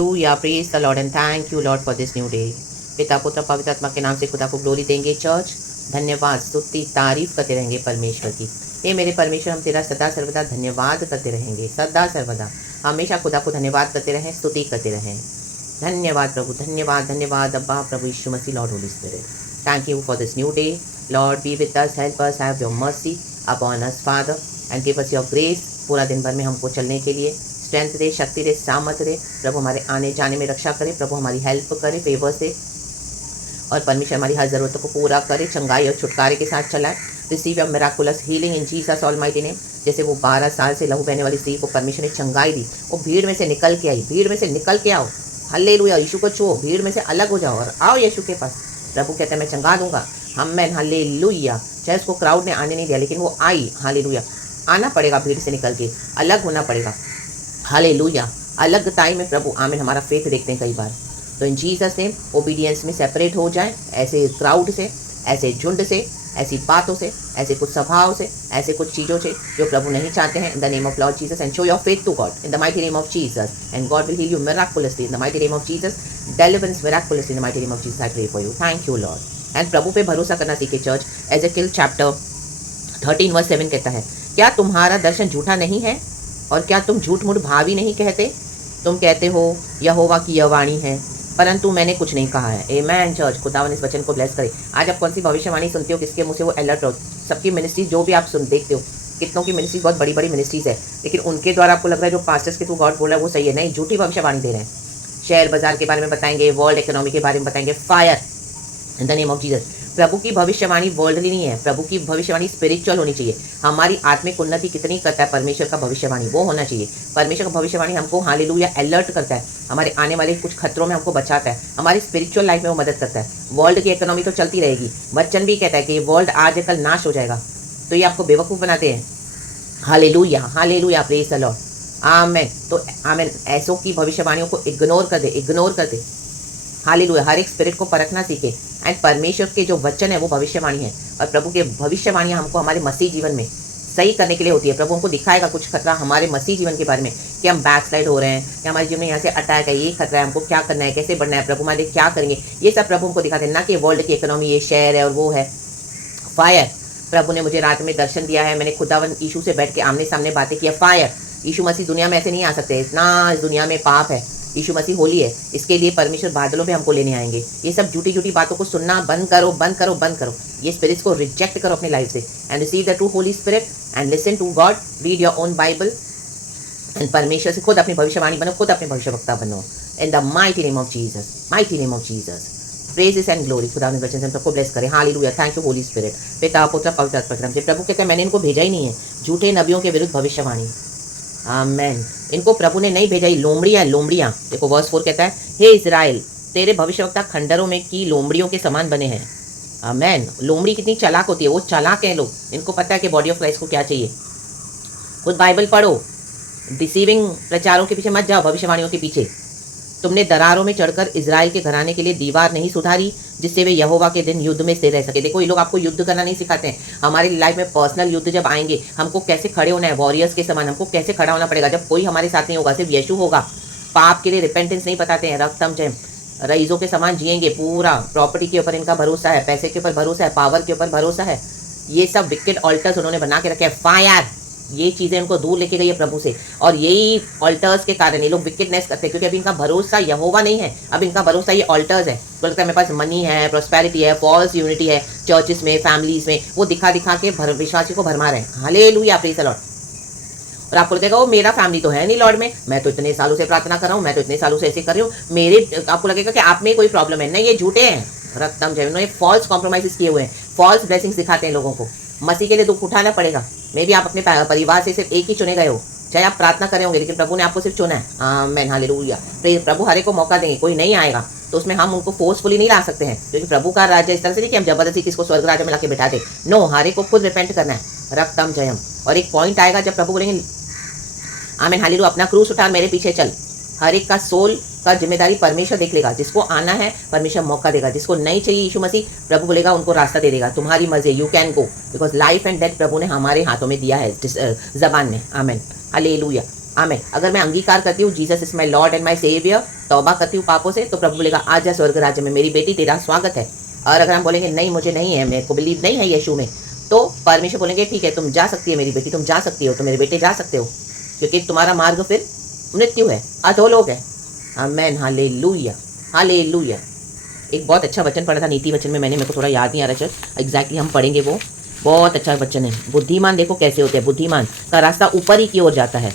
Hallelujah, praise the Lord and thank you Lord for this new day. पिता पुत्र पवित्र आत्मा के नाम से खुदा को ग्लोरी देंगे चर्च। धन्यवाद स्तुति तारीफ करते रहेंगे परमेश्वर की। हे मेरे परमेश्वर, हम तेरा सदा सर्वदा धन्यवाद करते रहेंगे, सदा सर्वदा हमेशा खुदा को धन्यवाद करते रहें, स्तुति करते रहें। धन्यवाद प्रभु, धन्यवाद धन्यवाद अब्बा प्रभु यीशु मसीह, Lord Holy Spirit, thank you for this new day. Lord be with us, help us, have your mercy upon us Father and give us your grace. पूरा दिन भर में हमको चलने के लिए स्ट्रेंथ दे, शक्ति दे, सामर्थ दे प्रभु। हमारे आने जाने में रक्षा करे प्रभु, हमारी हेल्प करे फेवर से, और परमेश्वर हमारी हर ज़रूरतों को पूरा करे, चंगाई और छुटकारे के साथ चलाए। Receive your miraculous healing in Jesus almighty name. जैसे वो 12 साल से लहू बहने वाली स्त्री को परमेश्वर ने चंगाई दी, वो भीड़ में से निकल के आई, भीड़ में से निकल के आओ। हल्लेलुया, यीशु को छुओ, भीड़ में से अलग हो जाओ और आओ यीशु के पास। प्रभु कहते हैं मैं चंगा दूंगा। आमेन, हल्लेलुया। चाहे उसको क्राउड ने आने नहीं दिया, लेकिन वो आई। हालेलुया, आना पड़ेगा भीड़ से निकल के, अलग होना पड़ेगा। हालेलुया, अलग टाइम में प्रभु आमेन हमारा फेथ देखते हैं कई बार। तो इन जीसस नेम ओबीडियंस में सेपरेट हो जाए, ऐसे क्राउड से, ऐसे झुंड से, ऐसी बातों से, ऐसे कुछ स्वभाव से, ऐसे कुछ चीज़ों से जो प्रभु नहीं चाहते हैं। In the name of Lord Jesus and show your faith to God in the mighty name of Jesus and God will heal you miraculously in the mighty name of Jesus. Deliverance miraculously in the mighty name of Jesus I pray for you. Thank you Lord. And प्रभु पे भरोसा करना सीखे church. Ezekiel chapter 13 verse 7 कहता है, क्या तुम्हारा दर्शन झूठा नहीं है और क्या तुम झूठ मूठ भावी नहीं कहते? तुम कहते हो यहोवा की यह वाणी है, परंतु मैंने कुछ नहीं कहा है। आमेन चर्च, खुदावन इस वचन को ब्लेस करे। आज आप कौन सी भविष्यवाणी सुनते हो, किसके मुंह से, वो अलर्ट रहो। सबकी मिनिस्ट्रीज जो भी आप सुन देखते हो, कितनों की मिनिस्ट्रीज बहुत बड़ी बड़ी मिनिस्ट्रीज है, लेकिन उनके द्वारा आपको लग रहा है जो पास्टर्स के थ्रू गॉड बोल रहा है वो सही है, नहीं, झूठी भविष्यवाणी दे रहे हैं। शेयर बाजार के बारे में बताएंगे, वर्ल्ड इकोनॉमी के बारे में बताएंगे। Fire in the name of Jesus. प्रभु की भविष्यवाणी वर्ल्डली नहीं है, प्रभु की भविष्यवाणी स्पिरिचुअल होनी चाहिए। हमारी आत्मिक उन्नति कितनी करता है परमेश्वर का भविष्यवाणी, वो होना चाहिए। परमेश्वर का भविष्यवाणी हमको हालेलुया अलर्ट करता है, हमारे आने वाले कुछ खतरों में हमको बचाता है, हमारी स्पिरिचुअल लाइफ में वो मदद करता है। वर्ल्ड की इकोनॉमी तो चलती रहेगी, वचन भी कहता है कि ये वर्ल्ड आज कल नाश हो जाएगा, तो ये आपको बेवकूफ़ बनाते हैं। Hallelujah, hallelujah, praise the lord. Amen. तो आमेन, ऐसों की भविष्यवाणियों को इग्नोर कर दे, इग्नोर कर दे। हालेलुया, हर एक स्पिरिट को परखना सीखे। एंड परमेश्वर के जो वचन है वो भविष्यवाणी है, और प्रभु के भविष्यवाणियाँ हमको हमारे मसीह जीवन में सही करने के लिए होती है। प्रभु हमको दिखाएगा कुछ खतरा हमारे मसीह जीवन के बारे में, कि हम बैकस्लाइड हो रहे हैं, कि हमारे जीवन में यहाँ से अटैक है, ये खतरा है, हमको क्या करना है, कैसे बढ़ना है, प्रभु हमारे क्या करेंगे, ये सब प्रभु हमको दिखाते हैं। ना कि वर्ल्ड की इकोनॉमी, ये शेयर है और वो है। फायर, प्रभु ने मुझे रात में दर्शन दिया है, मैंने खुदावन यीशु से बैठ के आमने सामने बातें किया। फायर, यीशु मसीह दुनिया में ऐसे नहीं आ सकते, इतना इस दुनिया में पाप है, यीशु मसीह होली है, इसके लिए परमेश्वर बादलों में हमको लेने आएंगे। ये सब झूठी झूठी बातों को सुनना बंद करो, बंद करो, बंद करो। ये स्पिरिट्स को रिजेक्ट करो अपनी लाइफ से and receive the true holy spirit and listen to God, read your own Bible and परमेश्वर से खुद अपनी भविष्यवाणी बनो, खुद अपने भविष्यवक्ता बनो इन the mighty name of Jesus, mighty name of Jesus. Praises and glory, खुदा ने वचन से सबको ब्लेस करे। Hallelujah, thank you holy spirit. पिता पुत्र पवित्र आत्मा के नाम से। प्रभु कहते हैं मैंने इनको भेजा ही नहीं है झूठे नबियों के विरुद्ध भविष्यवाणी। आमेन, इनको प्रभु ने नहीं भेजा ही लोमड़ियाँ, लोमड़ियाँ। देखो वर्स 4 कहता है, हे इज़राइल, तेरे भविष्यवक्ता खंडरों में की लोमड़ियों के समान बने हैं। आमेन, लोमड़ी कितनी चालाक होती है, वो चालाक हैं लोग, इनको पता है कि बॉडी ऑफ क्राइस्ट को क्या चाहिए। खुद बाइबल पढ़ो, डिसीविंग प्रचारों के पीछे मत जाओ, भविष्यवाणियों के पीछे। तुमने दरारों में चढ़कर इजराइल के घराने के लिए दीवार नहीं सुधारी, जिससे वे यहोवा के दिन युद्ध में स्थिर रह सके। देखो, ये लोग आपको युद्ध करना नहीं सिखाते हैं। हमारी लाइफ में पर्सनल युद्ध जब आएंगे, हमको कैसे खड़े होना है, वॉरियर्स के समान हमको कैसे खड़ा होना पड़ेगा। जब कोई हमारे साथ नहीं होगा, सिर्फ यीशु होगा। पाप के लिए रिपेंटेंस नहीं बताते हैं, रक्तम जय रईसों के समान जिएंगे। पूरा प्रॉपर्टी के ऊपर इनका भरोसा है, पैसे के ऊपर भरोसा है, पावर के ऊपर भरोसा है। ये सब विकेट ऑल्टर्स उन्होंने बना के रखे हैं। फायर, ये चीज़ें उनको दूर लेके गई है प्रभु से, और यही ऑल्टर्स के कारण ये लोग विकेटनेस करते हैं, क्योंकि अभी इनका भरोसा यहोवा नहीं है, अब इनका भरोसा ये ऑल्टर्स है। तो लगता है मेरे पास मनी है, प्रॉस्पेरिटी है, फॉल्स यूनिटी है, चर्चेस में, फैमिलीज में, वो दिखा दिखा के विश्वासी को भरमा रहे हैं। Hallelujah, praise the Lord. और आपको लगेगा वो मेरा फैमिली तो है नहीं लॉर्ड में, मैं तो इतने सालों से प्रार्थना कर रहा हूँ, मैं तो इतने सालों से ऐसे कर रही हूँ, मेरे, आपको लगेगा कि आप में कोई प्रॉब्लम है। नहीं, ये झूठे हैं, रक्तम जय। उन्होंने फॉल्स कॉम्प्रोमाइज़ किए हुए हैं, फॉल्स ब्लेसिंग्स दिखाते हैं लोगों को। मसीह के लिए दुख उठाना पड़ेगा। मे भी आप अपने परिवार से सिर्फ एक ही चुने गए हो, चाहे आप प्रार्थना करें होंगे, लेकिन प्रभु ने आपको सिर्फ चुना है। आमेन, हालेलुया। प्रभु हर एक को मौका देंगे, कोई नहीं आएगा तो उसमें हम उनको फोर्सफुली नहीं ला सकते हैं, क्योंकि प्रभु का राज्य इस तरह से नहीं कि हम जबरदस्ती किसको स्वर्ग राज्य में ला के बिठा दे। नो, हर एक को खुद रिपेंट करना है, रक्तम जयम। और एक पॉइंट आएगा जब प्रभु बोलेंगे आमेन हालेलुया, अपना क्रूस उठा मेरे पीछे चल। हर एक का सोल का जिम्मेदारी परमेश्वर देख लेगा। जिसको आना है परमेश्वर मौका देगा, जिसको नहीं चाहिए यीशु मसीह, प्रभु बोलेगा उनको रास्ता दे देगा। तुम्हारी मर्जी, you can go, because life and death प्रभु ने हमारे हाथों में दिया है जबान में। Amen, hallelujah. आमेन। अगर मैं अंगीकार करती हूँ Jesus is my lord and my saviour, तौबा करती हूँ पापों से, तो प्रभु बोलेगा आजा स्वर्ग राज्य में, मेरी बेटी तेरा स्वागत है। और अगर हम बोलेंगे नहीं मुझे नहीं है, मेरे को बिलीव नहीं है यीशु में, तो परमेश्वर बोलेंगे ठीक है तुम जा सकती है मेरी बेटी, तुम जा सकती हो, तो मेरे बेटे जा सकते हो, क्योंकि तुम्हारा मार्ग फिर मृत्यु है, अधोलोक है। आमेन, हालेलुया, हालेलुया। एक बहुत अच्छा वचन पढ़ा था नीति वचन में मैंने, मेरे को थोड़ा याद नहीं आ रहा चल एग्जैक्टली, हम पढ़ेंगे वो, बहुत अच्छा वचन है। बुद्धिमान देखो कैसे होते हैं, बुद्धिमान का रास्ता ऊपर ही की ओर जाता है,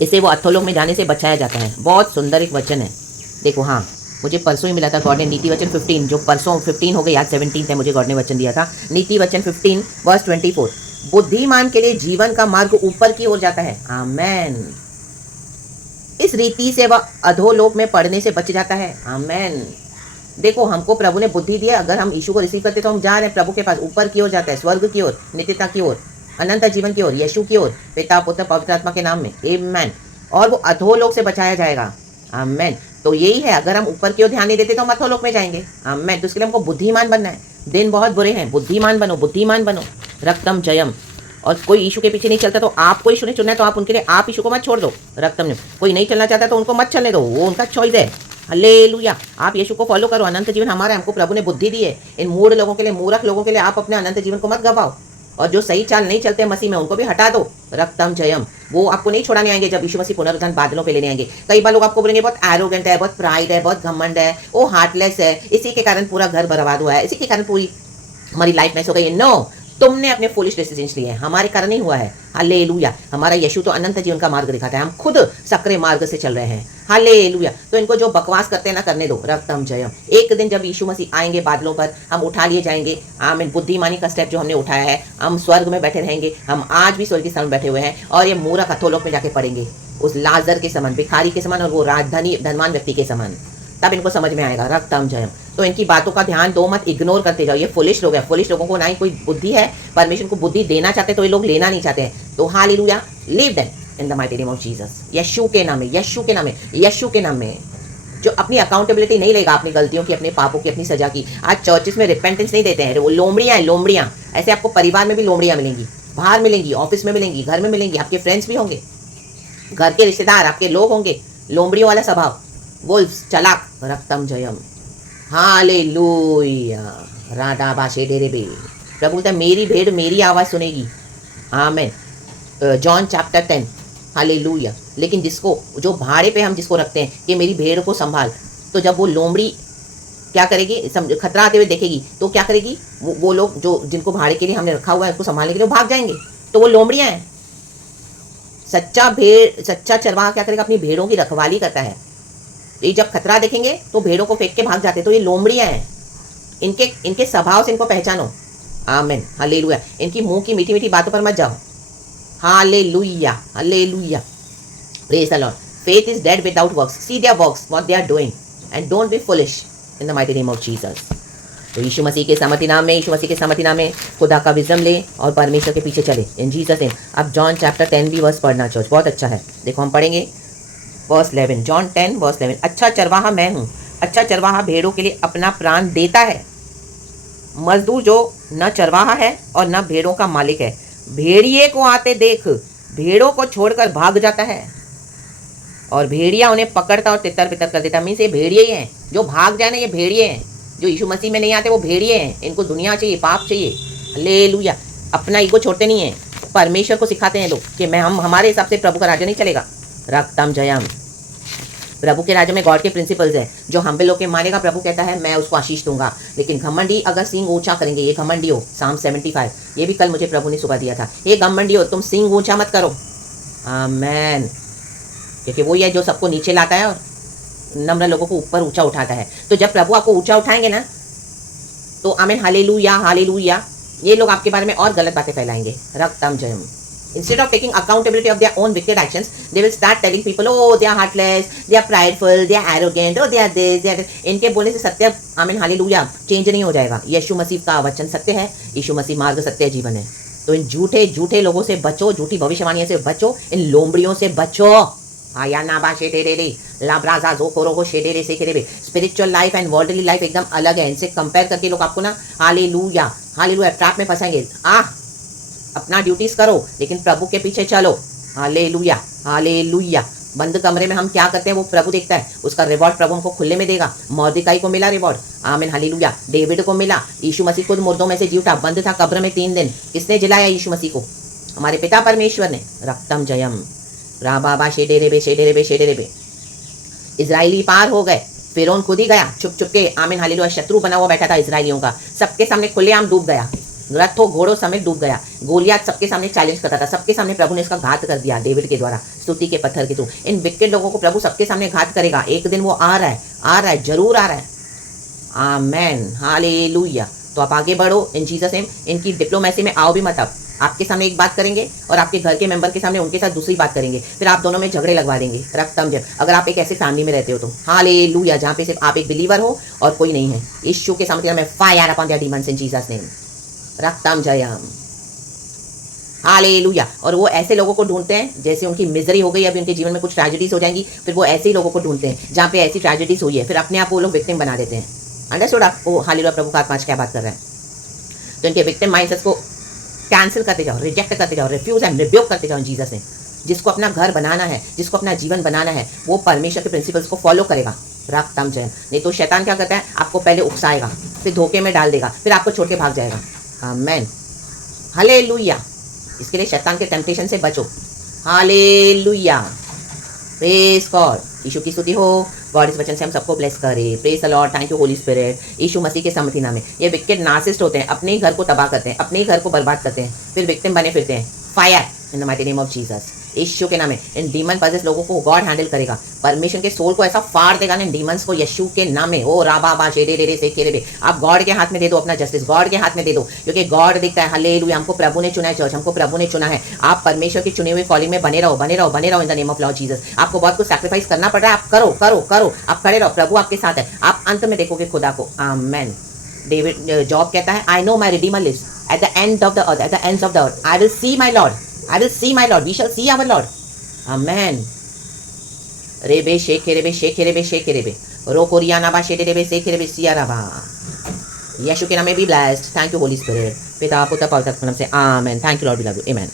इसे वो अधोलोक में जाने से बचाया जाता है। बहुत सुंदर एक वचन है, देखो। हाँ, मुझे परसों ही मिला था गॉड ने, नीति वचन 15, जो परसों 15 हो गए, आज 17 है, मुझे गॉड ने वचन दिया था। नीति वचन 15 वर्स 24, बुद्धिमान के लिए जीवन का मार्ग ऊपर की ओर जाता है। आमेन। इस रीति से वह अधोलोक में पड़ने से बच जाता है। आमेन। देखो हमको प्रभु ने बुद्धि दिया, अगर हम यीशु को रिसीव करते तो हम जा रहे हैं प्रभु के पास, ऊपर की ओर जाता है, स्वर्ग की ओर, नित्यता की ओर, अनंत जीवन की ओर, यीशु की ओर, पिता पुत्र पवित्र आत्मा के नाम में, आमेन। और वो अधोलोक से बचाया जाएगा। आमेन। तो यही है, अगर हम ऊपर की ओर ध्यान नहीं देते तो हम अधोलोक में जाएंगे। आमेन। तो इसके लिए हमको बुद्धिमान बनना है, दिन बहुत बुरे हैं, बुद्धिमान बनो, बुद्धिमान बनो, रक्तम जयम। और कोई यीशु के पीछे नहीं चलता तो आपको यीशु ने चुना है, तो आप उनके लिए आप यीशु को मत छोड़ दो, रक्तम जयम। कोई नहीं चलना चाहता तो उनको मत चलने दो, वो उनका चॉइस है। हालेलुया। आप यीशु को फॉलो करो, अनंत जीवन हमारा है, हमको प्रभु ने बुद्धि दी है। इन मूढ़ लोगों के लिए, मूर्ख लोगों के लिए आप अपने अनंत जीवन को मत गवाओ, और जो सही चाल नहीं चलते मसीह में उनको भी हटा दो, रक्तम जयम। वो आपको नहीं छोड़ाने आएंगे जब यीशु मसीह पुनरुत्थान बादलों पे लेने आएंगे। कई बार लोग आपको बोलेंगे बहुत एरोगेंट है, बहुत प्राइड है, बहुत घमंड है, वो हार्टलेस है, इसी के कारण पूरा घर बर्बाद हुआ है, इसी के कारण पूरी हमारी लाइफ में हो गई है। नो, तुमने अपने फुलिश डिसीजंस लिए हैं, हमारे कारण नहीं हुआ है। हालेलुया। हमारा यीशु तो अनंत जीवन का मार्ग दिखाता है, हम खुद सक्रिय मार्ग से चल रहे हैं। हालेलुया। तो इनको जो बकवास करते हैं ना करने दो, रक्तम जयम। एक दिन जब यीशु मसीह आएंगे बादलों पर, हम उठा लिए जाएंगे। आमीन। बुद्धिमानी का स्टेप जो हमने उठाया है, हम स्वर्ग में बैठे रहेंगे, हम आज भी स्वर्ग के स्थान में बैठे हुए हैं, और ये मूर्ख अधोलोक में जाके पड़ेंगे, उस लाजर के समान, भिखारी के समान, और वो राजधानी धनवान व्यक्ति के समान। तब इनको समझ में आएगा, रक्तम जयम। तो इनकी बातों का ध्यान दो मत, इग्नोर करते जाओ। ये फुलिश लोग हैं, फुलिश लोगों को ना ही कोई बुद्धि है, परमेश्वर को बुद्धि देना चाहते तो ये लोग लेना नहीं चाहते हैं। तो hallelujah, leave them in the mighty name of Jesus. यीशु के नाम में, यीशु के नाम में, यीशु के नाम में। जो अपनी अकाउंटेबिलिटी नहीं लेगा अपनी गलतियों की, अपने पापों की, अपनी सजा की, आज चर्चेस में रिपेंटेंस नहीं देते हैं, वो लोमड़ियाँ हैं, लोमड़ियाँ। ऐसे आपको परिवार में भी लोमड़ियाँ मिलेंगी, बाहर मिलेंगी, ऑफिस में मिलेंगी, घर में मिलेंगी, आपके फ्रेंड्स भी होंगे, घर के रिश्तेदार आपके लोग होंगे, लोमड़ियों वाला स्वभाव, वुल्फ्स, चालाक, रक्तम जयम। हालेलुया। राडा बाशे डेरे बे। प्रभु बोलता है मेरी भेड़ मेरी आवाज़ सुनेगी। आमेन। John chapter 10। हालेलुया। लेकिन जिसको, जो भाड़े पे हम जिसको रखते हैं कि मेरी भेड़ को संभाल, तो जब वो लोमड़ी क्या करेगी, खतरा आते हुए देखेगी तो क्या करेगी, वो लोग जो जिनको भाड़े के लिए हमने रखा हुआ है उसको संभालने के लिए, वो भाग जाएंगे। तो वो लोमड़ियाँ हैं। सच्चा चरवाहा क्या करेगा, अपनी भेड़ों की रखवाली करता है। ये जब खतरा देखेंगे तो भेड़ों को फेंक के भाग जाते। तो ये लोमड़ियाँ हैं, इनके स्वभाव से इनको पहचानो। आमीन। हालेलुया। इनकी मुंह की मीठी मीठी बातों पर मत जाओ। Hallelujah, hallelujah. Praise the Lord. Faith is dead without works. See their works what they are doing and don't be foolish in the mighty name of Jesus. तो यीशु मसीह के सामर्थी नाम में, यीशु मसीह के सामर्थी नाम में खुदा का विजडम ले और परमेश्वर के पीछे चले इन जीसस नेम। अब जॉन चैप्टर 10 भी वर्स पढ़ना चर्च, बहुत अच्छा है। देखो हम पढ़ेंगे वर्स 11, जॉन 10 वर्स 11। अच्छा चरवाहा मैं हूँ, अच्छा चरवाहा भेड़ों के लिए अपना प्राण देता है। मजदूर जो न चरवाहा है और न भेड़ों का मालिक है, भेड़िए को आते देख भेड़ों को छोड़कर भाग जाता है, और भेड़िया उन्हें पकड़ता और तितर बितर कर देता। मीन्स ये भेड़िए ही हैं, जो भाग जाए ना, ये भेड़िए हैं। जो यीशु मसीह में नहीं आते वो भेड़िए हैं, इनको दुनिया चाहिए, पाप चाहिए। हालेलुया। अपना ईगो छोड़ते नहीं है, परमेश्वर को सिखाते हैं लोग कि मैं हमारे हिसाब से प्रभु का राज्य नहीं चलेगा। रक्तम जयम। प्रभु के राज्य में गॉड के प्रिंसिपल्स हैं। जो हम्बल लोग के मानेगा, प्रभु कहता है मैं उसको आशीष दूंगा। लेकिन घमंडी अगर सींग ऊंचा करेंगे, ये घमंडी हो, Psalm 75, ये भी कल मुझे प्रभु ने सुबह दिया था। ये घमंडी हो, तुम सींग ऊंचा मत करो। आमेन। क्योंकि वो ही है जो सबको नीचे लाता है और नम्र लोगों को ऊपर ऊंचा उठाता है। तो जब प्रभु आपको ऊंचा उठाएंगे ना, तो आमीन, हालेलुया, हालेलुया, ये लोग आपके बारे में और गलत बातें फैलाएंगे। रक्तम Jayam. Instead of taking accountability of their own wicked actions, they will start telling people, oh, they are heartless, they are prideful, they are arrogant, oh, they are this, they are that. इनके बोलने से सत्य, आमीन, hallelujah, change नहीं हो जाएगा। यीशु मसीह का वचन सत्य है, यीशु मसीह मार्ग सत्य जीवन है। तो इन झूठे लोगों से बचो, झूठी भविष्यवाणियों से बचो, इन लोमड़ियों से बचो। आया नाबा शेडेरे लाब्राजा जो कोरोगो शेडेरे से केरे। Spiritual life and worldly life एकदम अलग है। इनसे कंपेयर करके लोग आपको ना हालेलुया, हालेलुया ट्रैप में फंसाएंगे। अपना ड्यूटीज करो, लेकिन प्रभु के पीछे चलो। Hallelujah, hallelujah. बंद कमरे में हम क्या करते हैं वो प्रभु देखता है, उसका रिवॉर्ड प्रभु हमको खुले में देगा। मौर्दिकाई को मिला रिवॉर्ड, आमीन हालेलुया। डेविड को मिला, यीशु मसीह खुद मुर्दों में से जी उठा, बंद था कब्र में 3 दिन। किसने जिलाया यीशु मसीह को? हमारे पिता परमेश्वर ने। रक्तम जयम राबाबा शेडेरेबे शेडेरेबे शेडेरेबे। इजरायली पार हो गए, फिरौन खुद ही गया छुप छुप के, आमीन हालेलुया। शत्रु बना हुआ बैठा था इजरायलियों का, सबके सामने खुलेआम डूब गया, रथों घोड़ों समेत डूब गया। गोलियात सबके सामने चैलेंज करता था, सबके सामने प्रभु ने इसका घात कर दिया डेविड के द्वारा, स्तुति के पत्थर के थ्रू। इन विकेट लोगों को प्रभु सबके सामने घात करेगा, एक दिन वो आ रहा है, आ रहा है, जरूर आ रहा है। Amen hallelujah. तो आप आगे बढ़ो इन जीसस नेम। इनकी डिप्लोमेसी में आओ भी मत। अब आपके सामने एक बात करेंगे और आपके घर के मेंबर के सामने उनके साथ दूसरी बात करेंगे, फिर आप दोनों में झगड़े लगवा देंगे। रक्तम जब अगर आप एक ऐसे फैमिली में रहते हो तो हालेलुया, जहाँ पे सिर्फ आप एक बिलीवर हो और कोई नहीं है, यीशु के सामने मैं fire upon their demons in Jesus name. रक्तम जयम हालेलुया। और वो ऐसे लोगों को ढूंढते हैं जैसे उनकी मिजरी हो गई, अभी उनके जीवन में कुछ ट्रेजेडीज हो जाएंगी, फिर वो ऐसे ही लोगों को ढूंढते हैं जहाँ पे ऐसी ट्रेजेडीज हुई है, फिर अपने आप वो लोग विक्टिम बना देते हैं। अंडरस्टूड आपको? हालेलुया। प्रभु का आत्मा क्या बात कर रहा है? तो इनके विक्टिम माइंडसेट को कैंसिल करते जाओ, रिजेक्ट करते जाओ, रिफ्यूज एंड रिब्यूक करते जाओ इन जीसस ने। जिसको अपना घर बनाना है, जिसको अपना जीवन बनाना है, वो परमेश्वर के प्रिंसिपल्स को फॉलो करेगा। रक्तम जय। नहीं तो शैतान क्या करता है, आपको पहले उकसाएगा, फिर धोखे में डाल देगा, फिर आपको छोड़ के भाग जाएगा। Amen hallelujah. इसके लिए शैतान के टेम्पटेशन से बचो। Hallelujah, praise God. यीशु की स्तुति हो। गॉड इस वचन से हम सबको ब्लेस करे। Praise the lord, thank you holy spirit. यीशु मसीह के समर्थी नाम में ये विकेट नार्सिस्ट होते हैं, अपने ही घर को तबाह करते हैं, अपने ही घर को बर्बाद करते हैं, फिर विक्टिम बने फिरते हैं। Fire in the mighty name of Jesus. यीशु के नाम में इन डीमन पजेस लोगों को गॉड हैंडल करेगा, परमेश्वर के सोल को ऐसा फाड़ देगा ना इन डीमंस को, यीशु के नाम में। ओ राबा बा शेडे रे से के रे। आप गॉड के हाथ में दे दो अपना जस्टिस, गॉड के हाथ में दे दो, क्योंकि गॉड देखता है। हालेलुया। हमको प्रभु ने चुना है चर्च, हमको प्रभु ने चुना है। आप परमेश्वर की चुनी हुई कॉलिंग में बने रहो, बने रहो, बने रहो इन the name of Lord Jesus. आपको बहुत कुछ सैक्रिफाइस करना पड़ रहा है, आप करो करो करो, आप खड़े रहो, प्रभु आपके साथ है। आप अंत में देखोगे खुदा को। आमेन। डेविड जॉब कहता है, I know my redeemer lives at the end of the earth, at the ends of the earth. I will see my Lord, I will see my Lord, we shall see our Lord. Amen. Rebe sheke rebe sheke rebe sheke rebe. Rokoriana ba shede rebe sheke rebe siaraba. यीशु के नाम में भी blessed. Thank you holy spirit. पिता पुत्र पवित्र आत्मा से amen. Thank you lord, we love you. Amen.